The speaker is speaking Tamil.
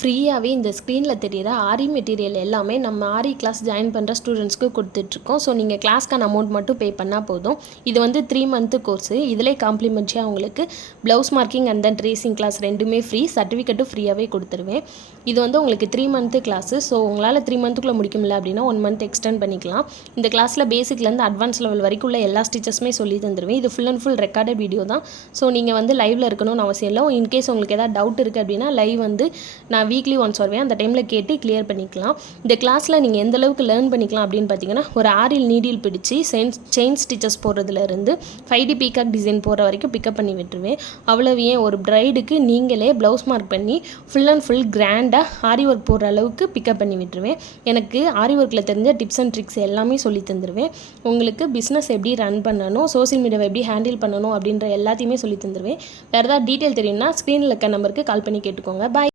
ஃப்ரீயாகவே இந்த ஸ்க்ரீனில் தெரிகிற ஆரி மெட்டீரியல் எல்லாமே நம்ம ஆரி கிளாஸ் ஜாயின் பண்ணுற ஸ்டூடெண்ட்ஸ்க்கு கொடுத்துட்ருக்கோம். ஸோ நீங்கள் கிளாஸ்க்கான அமௌண்ட் மட்டும் பே பண்ணால் போதும். இது வந்து 3 மந்த்து கோர்ஸு. இதிலே காம்ப்ளிமெண்ட்ரியாக உங்களுக்கு blouse marking and then tracing class ரெண்டுமே ஃப்ரீ, சர்டிஃபிகேட்டும் ஃப்ரீயாகவே கொடுத்துருவேன். இது வந்து உங்களுக்கு 3 மந்த்து கிளாஸு. ஸோ உங்களால் 3 மந்த்துக்குள்ளே முடிக்க முடியல அப்படின்னா 1 மந்த் எக்ஸ்டெண்ட் பண்ணிக்கலாம். இந்த கிளாஸில் பேசிக்லேருந்து அட்வான்ஸ் லெவல் வரைக்கும் உள்ள எல்லா ஸ்டிச்சஸுமே சொல்லி தந்துடுவேன். இது full and full recorded video தான். ஸோ நீங்கள் வந்து லைவில் இருக்கணும்னு அவசியம் இல்லை. இன்கேஸ் உங்களுக்கு எதாவது டவுட் இருக்குது அப்படின்னா லைவ் வந்து நான் வீக்லி ஒன்ஸ் வருவேன். அந்த டைமில் கேட்டு கிளியர் பண்ணிக்கலாம். இந்த கிளாஸில் நீங்கள் எந்த அளவுக்கு லேர்ன் பண்ணிக்கலாம் அப்படின்னு பார்த்தீங்கன்னா, ஒரு ஆரில் நீடில் பிடிச்சி செயின் ஸ்டிச்சஸ் போடுறதுலேருந்து 5D பீகாக் டிசைன் போகிற வரைக்கும் பிக்கப் பண்ணி விட்டுருவேன். அவ்வளவு ஏன் ஒரு ப்ரைடுக்கு நீங்களே ப்ளவுஸ் மார்க் பண்ணி ஃபுல் அண்ட் ஃபுல் கிராண்டாக ஆரி ஒர்க் போடுற அளவுக்கு பிக்கப் பண்ணி விட்டுருவேன். எனக்கு ஆரி ஒர்க்கில் தெரிஞ்ச டிப்ஸ் அண்ட் ட்ரிக்ஸ் எல்லாமே சொல்லி தந்துடுவேன். உங்களுக்கு பிஸ்னஸ் எப்படி ரன் பண்ணணும், சோசியல் மீடியாவை எப்படி ஹேண்டில் பண்ணணும் அப்படின்ற எல்லாத்தையுமே சொல்லி தந்துடுவேன். வேறு ஏதாவது டீட்டெயில் தெரியும்னா ஸ்க்ரீனில் இருக்க நம்பருக்கு கால் பண்ணி கேட்டுக்கோங்க. பாய்.